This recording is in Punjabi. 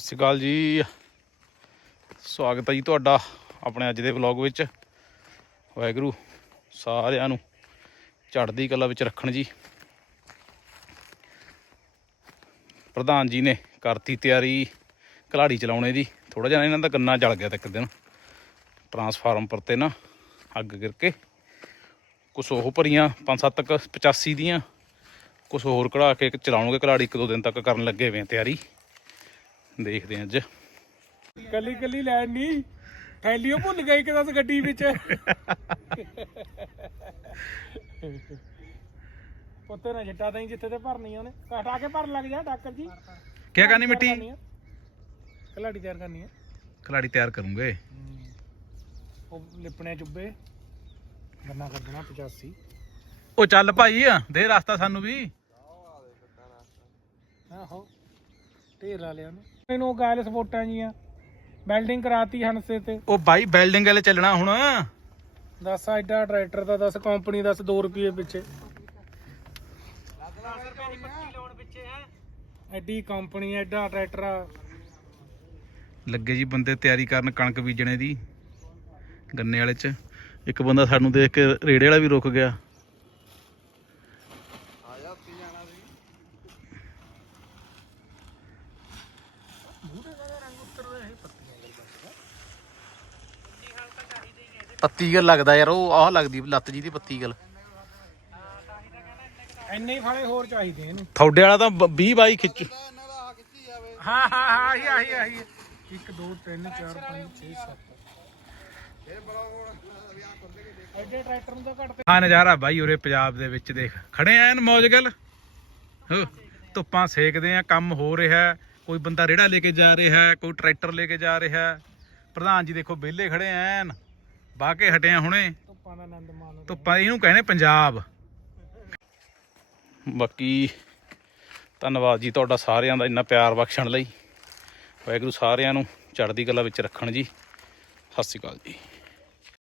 ਸਤਿ ਸ਼੍ਰੀ ਅਕਾਲ ਜੀ। ਸਵਾਗਤ ਹੈ ਜੀ ਤੁਹਾਡਾ ਆਪਣੇ ਅੱਜ ਦੇ ਵਲੌਗ ਵਿੱਚ। ਵਾਹਿਗੁਰੂ ਸਾਰਿਆਂ ਨੂੰ ਚੜ੍ਹਦੀ ਕਲਾ ਵਿੱਚ ਰੱਖਣ ਜੀ। ਪ੍ਰਧਾਨ ਜੀ ਨੇ ਕਰਤੀ ਤਿਆਰੀ ਕਲਾੜੀ ਚਲਾਉਣੇ ਦੀ। ਥੋੜਾ ਜਿਹਾ ਇਹਨਾਂ ਦਾ ਗੰਨਾ ਜਲ ਗਿਆ ਤਾਂ ਇੱਕ ਦਿਨ। ਟਰਾਂਸਫਾਰਮ ਪਰ ਤੇ ਨਾ ਅੱਗ ਕਰਕੇ ਕੁਛ ਉਹ ਭਰੀਆਂ ਪੰਜ ਸੱਤ ਕੁ 85 ਦੀਆਂ। ਕੁਛ ਹੋਰ ਕਢਾ ਕੇ ਚਲਾਉਣਗੇ ਕਲਾੜੀ, ਇੱਕ ਦੋ ਦਿਨ ਤੱਕ ਕਰਨ ਲੱਗੇ ਵੇ ਤਿਆਰੀ। ਦੇਖਦੇ ਹਾਂ ਅੱਜ। ਕੱਲੀ ਕੱਲੀ ਲੈਣ ਨਹੀਂ ਥੈਲੀਓ ਭੁੱਲ ਗਏ ਕਿ ਦੱਸ ਗੱਡੀ ਵਿੱਚ? ਉੱਤੇ ਨਾ ਛੱਟਾ ਤਾਂ ਜਿੱਥੇ ਤੇ ਭਰਨੀ ਆ ਉਹਨੇ। ਘਟਾ ਕੇ ਭਰਨ ਲੱਗ ਜਾ ਡਾਕਰ ਜੀ। ਕੀ ਕਰਨੀ ਮਿੱਟੀ? ਕਲਾੜੀ ਤਿਆਰ ਕਰਨੀ ਆ। ਕਲਾੜੀ ਤਿਆਰ ਕਰੂੰਗੇ। ਉਹ ਲਿਪਣੇ ਚੁੱਬੇ ਗੰਨਾ ਕਰ ਦੇਣਾ 85 ਉਹ ਚੱਲ ਭਾਈ ਦੇ ਰਸਤਾ ਸਾਨੂੰ ਵੀ। ਆਹੋ। ਢੇਰ ਲਾ ਲਿਆ ਉਹਨੇ। ਇਹਨੂੰ ਗਾਇਲ ਸਪੋਰਟਾਂ ਜੀਆਂ ਵੈਲਡਿੰਗ ਕਰਾਤੀ ਹਨਸੇ ਤੇ। ਉਹ ਬਾਈ ਬਿਲਡਿੰਗ ਵਾਲੇ ਚੱਲਣਾ ਹੁਣ। ਦੱਸ ਐਡਾ ਟਰੈਕਟਰ ਦਾ ਦੱਸ ਕੰਪਨੀ ਦੱਸ 2 ਰੁਪਏ ਪਿੱਛੇ। ਐਡੀ ਕੰਪਨੀ ਐਡਾ ਟਰੈਕਟਰ ਲੱਗੇ ਜੀ ਬੰਦੇ ਤਿਆਰੀ ਕਰਨ ਕਣਕ ਬੀਜਣੇ ਦੀ ਗੰਨੇ ਵਾਲੇ ਚ। ਇੱਕ ਬੰਦਾ ਸਾਨੂੰ ਦੇਖ ਕੇ ਰੇੜੇ ਵਾਲਾ ਵੀ ਰੁਕ ਗਿਆ। ਪੱਤੀ ਗਲ ਲੱਗਦਾ ਯਾਰ ਉਹ ਆਹ ਲੱਗਦੀ ਲੱਤ ਜੀ ਦੀ ਪੱਤੀ ਗਲ। ਇੰਨੇ ਹੀ ਫਾਲੇ ਹੋਰ ਚਾਹੀਦੇ ਇਹਨੂੰ। ਤੁਹਾਡੇ ਵਾਲਾ ਤਾਂ 20 ਬਾਈ ਖਿੱਚ। ਹਾਂ ਹਾਂ ਹਾਂ ਆਹੀ ਆਹੀ ਆਹੀ। 1 2 3 4 5 6 7 ਐਡੇ ਟਰੈਕਟਰ ਨੂੰ ਤਾਂ ਘੱਟ ਤੇ ਆ ਨਜ਼ਾਰਾ ਬਾਈ ਉਰੇ ਪੰਜਾਬ ਦੇ ਵਿੱਚ ਦੇਖ। ਖੜੇ ਐਨ ਮੌਜ ਗੱਲ? ਹੋ, ਧੁੱਪਾਂ ਸੇਕਦੇ ਆ ਕੰਮ ਹੋ ਰਿਹਾ ਕੋਈ ਬੰਦਾ ਰੇੜਾ ਲੈ ਕੇ ਜਾ ਰਿਹਾ ਕੋਈ ਟਰੈਕਟਰ ਲੈ ਕੇ ਜਾ ਰਿਹਾ। ਪ੍ਰਧਾਨ ਜੀ ਦੇਖੋ ਵਿਹਲੇ ਖੜੇ ਐਨ। ਕੇ ਹਟਿਆ ਹੁਣੇ। ਧੁੱਪਾਂ ਦਾ ਆਨੰਦ ਮਾਣੋ ਧੁੱਪਾਂ ਇਹਨੂੰ ਕਹਿੰਦੇ ਪੰਜਾਬ। ਬਾਕੀ ਧੰਨਵਾਦ ਜੀ ਤੁਹਾਡਾ ਸਾਰਿਆਂ ਦਾ ਇੰਨਾ ਪਿਆਰ ਬਖਸ਼ਣ ਲਈ। ਵਾਹਿਗੁਰੂ ਸਾਰਿਆਂ ਨੂੰ ਚੜ੍ਹਦੀ ਕਲਾ ਵਿੱਚ ਰੱਖਣ ਜੀ। ਸਤਿ ਸ਼੍ਰੀ ਅਕਾਲ ਜੀ।